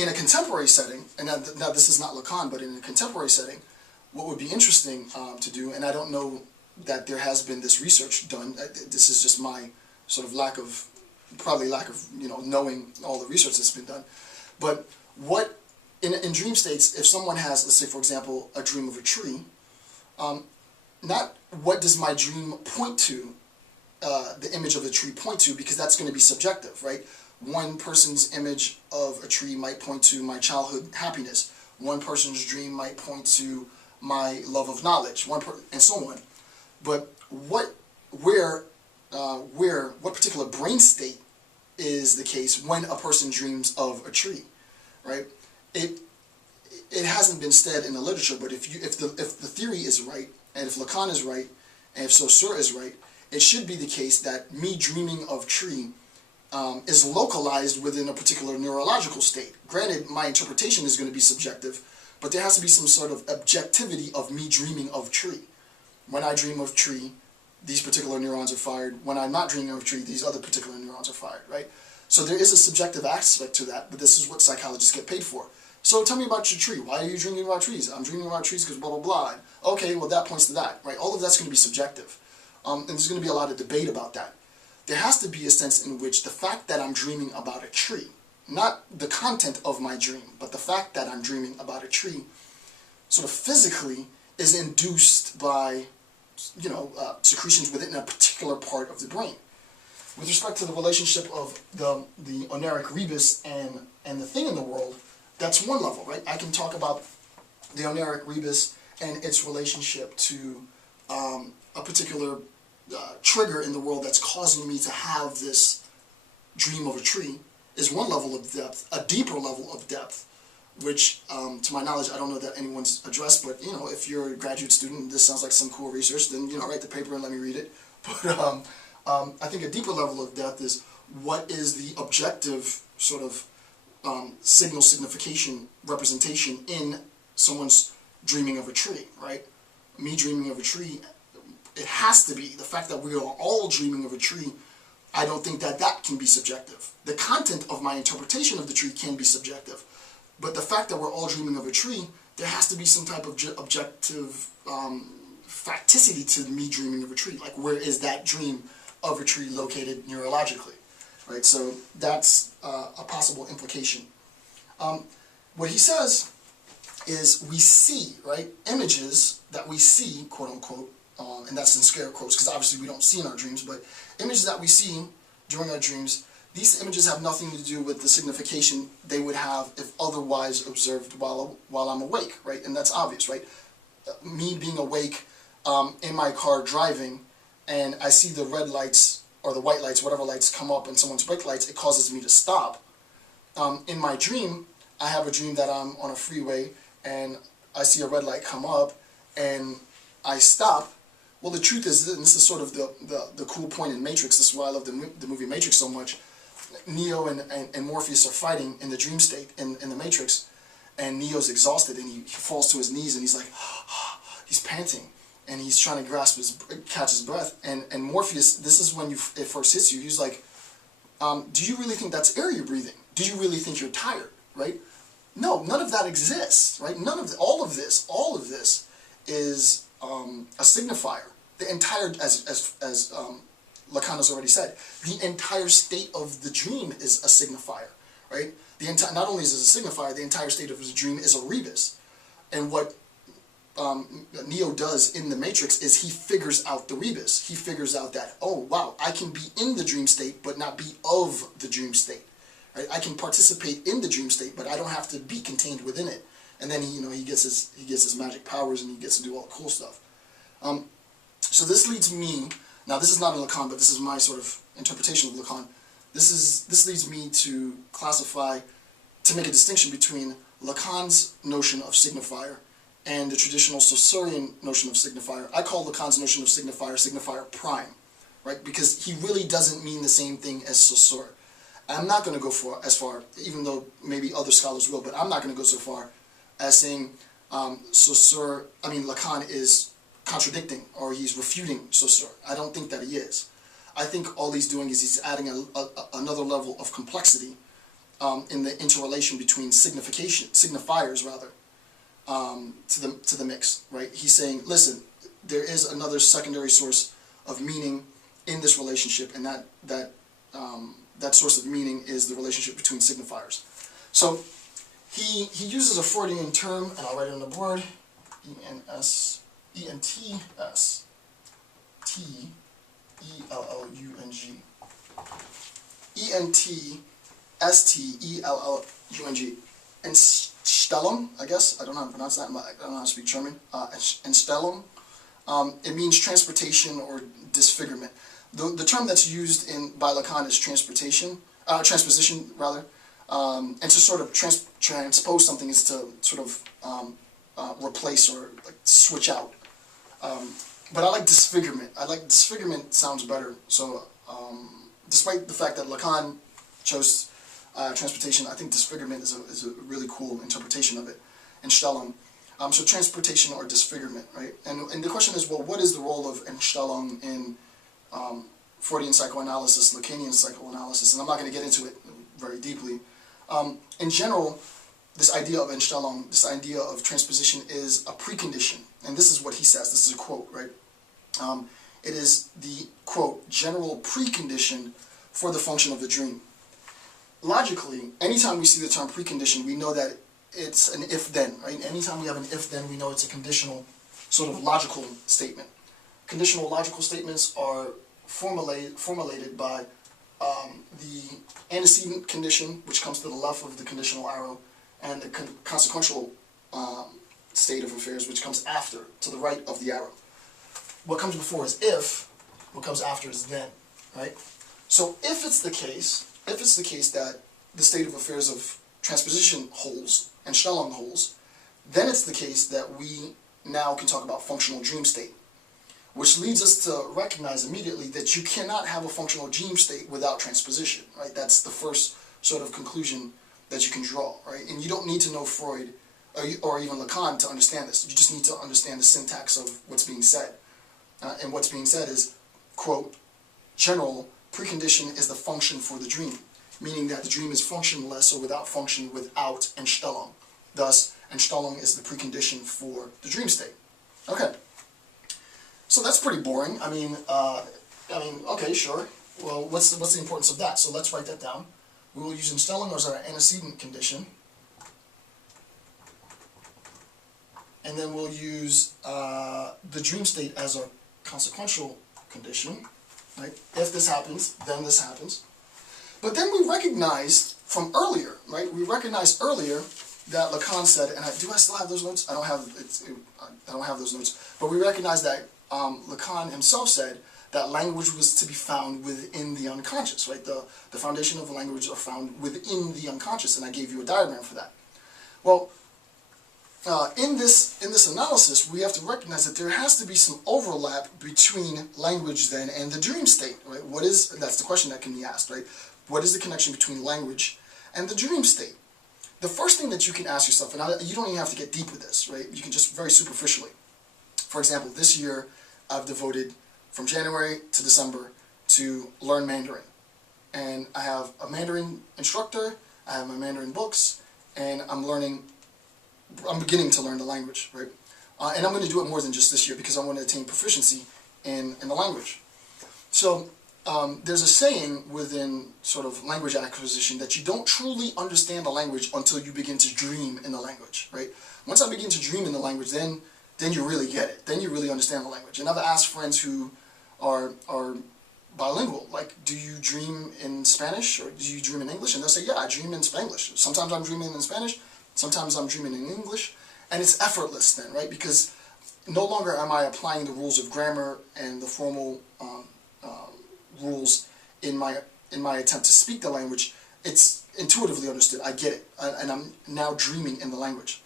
In a contemporary setting, and now this is not Lacan, but in a contemporary setting, what would be interesting to do, and I don't know that there has been this research done, this is just my sort of lack of knowing all the research that's been done, but what, in dream states, if someone has, let's say for example, a dream of a tree, not what does my dream point to, the image of the tree point to, because that's going to be subjective, right? One person's image of a tree might point to my childhood happiness. One person's dream might point to my love of knowledge, and so on. But what particular brain state is the case when a person dreams of a tree, right? It hasn't been said in the literature, but if the theory is right, and if Lacan is right, and if Saussure is right, it should be the case that me dreaming of tree is localized within a particular neurological state. Granted, my interpretation is going to be subjective, but there has to be some sort of objectivity of me dreaming of tree. When I dream of tree, these particular neurons are fired. When I'm not dreaming of tree, these other particular neurons are fired, right? So there is a subjective aspect to that, but this is what psychologists get paid for. So tell me about your tree. Why are you dreaming about trees? I'm dreaming about trees because blah, blah, blah. Okay, well that points to that, right? All of that's going to be subjective. And there's going to be a lot of debate about that. There has to be a sense in which the fact that I'm dreaming about a tree, not the content of my dream, but the fact that I'm dreaming about a tree, sort of physically is induced by, secretions within a particular part of the brain. With respect to the relationship of the oneric rebus and the thing in the world, that's one level, right? I can talk about the oneric rebus and its relationship to a particular trigger in the world that's causing me to have this dream of a tree is one level of depth. A deeper level of depth, which to my knowledge I don't know that anyone's addressed, but if you're a graduate student and this sounds like some cool research, then write the paper and let me read it. But I think a deeper level of depth is what is the objective sort of signal signification representation in someone's dreaming of a tree, right? Me dreaming of a tree, it has to be the fact that we are all dreaming of a tree. I don't think that can be subjective. The content of my interpretation of the tree can be subjective, but the fact that we're all dreaming of a tree, there has to be some type of objective facticity to me dreaming of a tree. Like, where is that dream of a tree located neurologically, right? So that's a possible implication. What he says is we see, right, images that we see, quote unquote, and that's in scare quotes because obviously we don't see in our dreams, but images that we see during our dreams, these images have nothing to do with the signification they would have if otherwise observed while I'm awake, right? And that's obvious, right? Me being awake in my car driving, and I see the red lights or the white lights, whatever lights come up in someone's brake lights, it causes me to stop. In my dream, I have a dream that I'm on a freeway and I see a red light come up and I stop. Well, the truth is, and this is sort of the cool point in Matrix, this is why I love the movie Matrix so much, Neo and Morpheus are fighting in the dream state in the Matrix, and Neo's exhausted and he falls to his knees and he's like, he's panting and he's trying to catch his breath, and Morpheus, this is when it first hits you, he's like, do you really think that's air you're breathing? Do you really think you're tired, right? No, none of that exists, right? All of this is a signifier. The entire, as Lacan has already said, the entire state of the dream is a signifier, right? Not only is it a signifier, the entire state of the dream is a rebus. And what Neo does in the Matrix is he figures out the rebus. He figures out that, oh wow, I can be in the dream state but not be of the dream state. Right? I can participate in the dream state, but I don't have to be contained within it. And then he gets his magic powers and he gets to do all the cool stuff. So this leads me, now this is not in Lacan, but this is my sort of interpretation of Lacan. This leads me to make a distinction between Lacan's notion of signifier and the traditional Saussurean notion of signifier. I call Lacan's notion of signifier prime, right? Because he really doesn't mean the same thing as Saussure. I'm not going to go as far, even though maybe other scholars will, but I'm not going to go so far as saying Lacan is contradicting or he's refuting Saussure. I don't think that he is. I think all he's doing is he's adding another level of complexity in the interrelation between signifiers rather, to the mix, right? He's saying, listen, there is another secondary source of meaning in this relationship, and that source of meaning is the relationship between signifiers. So he uses a Freudian term, and I'll write it on the board, E-N-S-T-E-L-L-U-N-G. E-N-T-S-T-E-L-L-U-N-G. Entstellung, I guess. I don't know how to pronounce that. I don't know how to speak German. Entstellung. It means transportation or disfigurement. The term that's used by Lacan is transposition rather. And to sort of transpose something is to sort of replace or like switch out. But I like disfigurement. Disfigurement sounds better. So despite the fact that Lacan chose transportation, I think disfigurement is a really cool interpretation of it. Entstellung. So transportation or disfigurement, right? And the question is, well, what is the role of Entstellung in Freudian psychoanalysis, Lacanian psychoanalysis? And I'm not going to get into it very deeply. In general, this idea of Entstellung, this idea of transposition is a precondition. And this is what he says. This is a quote, right? It is the, quote, general precondition for the function of the dream. Logically, anytime we see the term precondition, we know that it's an if-then, right? Anytime we have an if-then, we know it's a conditional sort of logical statement. Conditional logical statements are formulated by the antecedent condition, which comes to the left of the conditional arrow, and the consequential state of affairs, which comes after, to the right of the arrow. What comes before is if, what comes after is then, right? So if it's the case that the state of affairs of transposition holds, and Entstellung holds, then it's the case that we now can talk about functional dream state, which leads us to recognize immediately that you cannot have a functional dream state without transposition, right? That's the first sort of conclusion that you can draw, right? And you don't need to know Freud or even Lacan to understand this. You just need to understand the syntax of what's being said. And what's being said is, quote, general precondition is the function for the dream, meaning that the dream is functionless or without function without Entstellung. Thus, Entstellung is the precondition for the dream state. Okay. So that's pretty boring. I mean, okay, sure. Well, what's the importance of that? So let's write that down. We will use Entstellung as our antecedent condition. And then we'll use the dream state as our consequential condition. Right? If this happens, then this happens. But then we recognized from earlier, right? We recognized earlier that Lacan said, and do I still have those notes? I don't have those notes. But we recognized that Lacan himself said that language was to be found within the unconscious, right? The foundation of language are found within the unconscious, and I gave you a diagram for that. Well, in this analysis, we have to recognize that there has to be some overlap between language then and the dream state, right? And that's the question that can be asked, right? What is the connection between language and the dream state? The first thing that you can ask yourself, and you don't even have to get deep with this, right? You can just very superficially. For example, this year I've devoted from January to December to learn Mandarin. And I have a Mandarin instructor, I have my Mandarin books, and I'm beginning to learn the language, right? And I'm going to do it more than just this year because I want to attain proficiency in the language. So there's a saying within sort of language acquisition that you don't truly understand the language until you begin to dream in the language, right? Once I begin to dream in the language, then you really get it. Then you really understand the language. And I've asked friends who are bilingual, like, do you dream in Spanish or do you dream in English? And they'll say, yeah, I dream in Spanglish. Sometimes I'm dreaming in Spanish, sometimes I'm dreaming in English, and it's effortless then, right? Because no longer am I applying the rules of grammar and the formal rules in my attempt to speak the language. It's intuitively understood. I get it, and I'm now dreaming in the language.